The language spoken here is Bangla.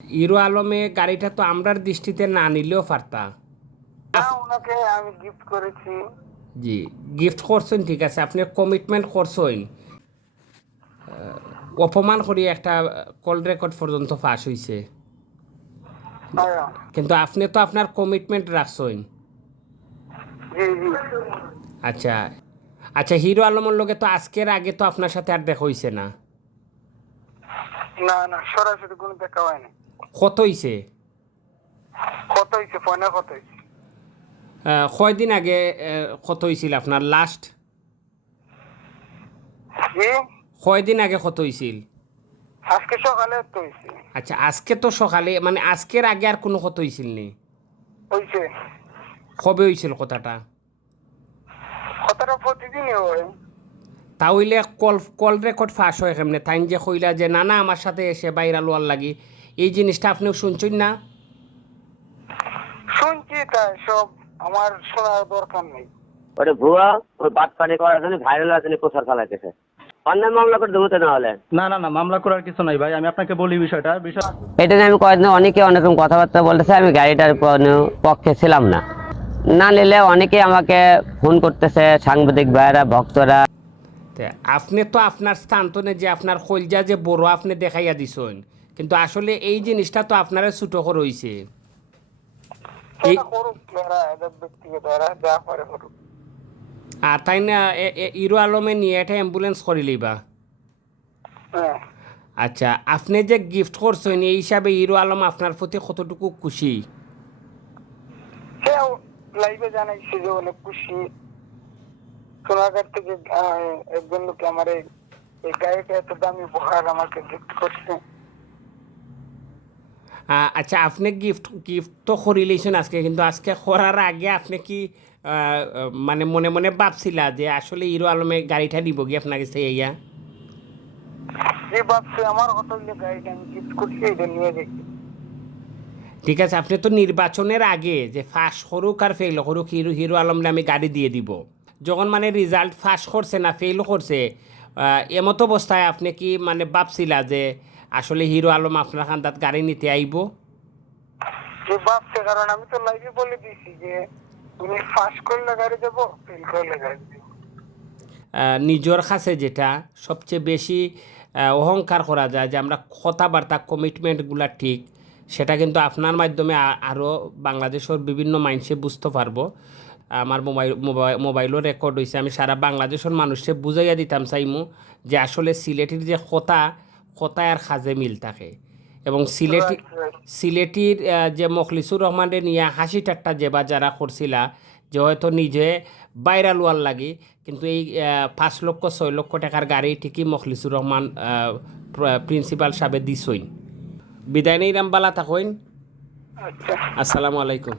হিরো আলমে গাড়িটা তো আমরার দৃষ্টিতে না নিলেও পারতা। ওনাকে আমি গিফট করেছি। জি, গিফট করছেন, ঠিক আছে, আপনি কমিটমেন্ট করছেন, অপমান করি একটা কল রেকর্ড পর্যন্ত ফাঁস হয়েছে, কিন্তু আপনি তো আপনার কমিটমেন্ট রাখছেন। জি জি। আচ্ছা আচ্ছা, হিরো আলমের লগে তো আজকের আগে তো আপনার সাথে আর দেখা হয়েছে না? না না, সরাসরি কোনো দেখা হয়নি। কত হয়েছে? কত হয়েছে ফোনে কত হয়েছে? কয়দিন আগে কত হয়েছিল আপনার লাস্ট? জি, কয়দিন আগে কত হয়েছিল? আজকে সকালে তো হয়েছে। আচ্ছা, আজকে তো সকালে, মানে আজকের আগে আর কোনো কত হয়েছিল নি? হয়েছে। কবে হয়েছিল কথাটা? কথাটা প্রতিদিনই হয়। তাহলে কল কল রেকর্ড ফাঁস হয় কেমনে? তাই যে কইলা যে না না আমার সাথে এসে বাইরা লোয়ার লাগি, এই জিনিসটা আপনিও শুনছেন না? শুনছি, তাই সব আমার শোনার দরকার নেই। ওটা ভুয়া, ওই বাদ পানি করার জন্য ভাইরাল আছে প্রচার চালাইতেছে। অন্যায় মামলা করে দেবো তো না হলে। না না না, মামলা করার কিছু নাই ভাই, আমি আপনাকে বলি বিষয়টা। এটা নিয়ে আমি কয়েকদিন অনেকে অনেক রকম কথাবার্তা বলতেছে, আমি গাড়িটার পক্ষে ছিলাম না। না নিলে অনেকে আমাকে ফোন করতেছে, সাংবাদিক ভাইয়েরা, ভক্তরা। আপনি তো আপনার স্থান্তনে যে আপনার কলজা যে বড় আপনি দেখাইয়া দিছেন, কিন্তু আসলে এই জিনিসটা তো আপনারা ছোটো করে হয়েছে। সেটা করুক এরা, এদের ব্যক্তিগত, এরা যা করে করুক। আর তাই না হিরো আলমে নিয়ে একটা অ্যাম্বুলেন্স করিলেই বা। হ্যাঁ, আচ্ছা, আপনি যে গিফট করছেন এই হিসাবে হিরো আলম আপনার প্রতি কতটুকু খুশি? সেও লাইভে জানাইছে যে অনেক খুশি। সোনাঘাট থেকে একজন লোক আমার এই গাড়িটা এত দামি উপহার আমাকে গিফট করছে। আচ্ছা, আপনি গিফট গিফট তো করিলেছেন আজকে, কিন্তু আজকে করার আগে আপনি কি মানে মনে মনে ভাবছিলা যে আসলে হিরো আলমে গাড়িটা নিব কি আপনার কাছে ইয়া? যে ভাবছে আমার কত গাড়িটা আমি গিফট করছি, এটা নিয়ে দেখি। ঠিক আছে, আপনি তো নির্বাচনের আগে যে ফাঁস করুক আর ফেল করুক হিরো হিরো আলমরে আমি গাড়ি দিয়ে দিব, যখন মানে রেজাল্ট ফাঁস করছে না ফেল করছে, এমতো অবস্থায় আপনি কি মানে ভাবছিলা যে আসলে হিরো আলম আপনার খান্দাত গাড়ি নিতে আইব? যে ভাবছে, কারণ আমি তো লাইভে বলে দিয়েছি যে তুমি ফাঁস করলে গাড়ি দেবো, ফেল করলে গাড়ি দেবো। নিজের কাছে যেটা সবচেয়ে বেশি অহংকার করা যায় যে আমরা কথাবার্তা কমিটমেন্টগুলা ঠিক, সেটা কিন্তু আপনার মাধ্যমে আরও বাংলাদেশের বিভিন্ন মানুষে বুঝতে পারবো। আমার মোবাইলও রেকর্ড হয়েছে, আমি সারা বাংলাদেশের মানুষকে বুঝাইয়া দিতাম চাইমু যে আসলে সিলেটির যে কথা আর খাজে মিল থাকে, এবং সিলেটির যে মখলিসুর রহমানের নিয়ে হাসি ঠাট্টা যেবা যারা করছিলা যে হয়তো নিজে বাইরা লোয়ার লাগে, কিন্তু এই 5 লক্ষ 6 লক্ষ টাকার গাড়ি ঠিকই মখলিসুর রহমান প্রিন্সিপাল সাহেব দিছইন। বিদায় নেই রামবালা থাকইন। আচ্ছা, আসসালামু আলাইকুম।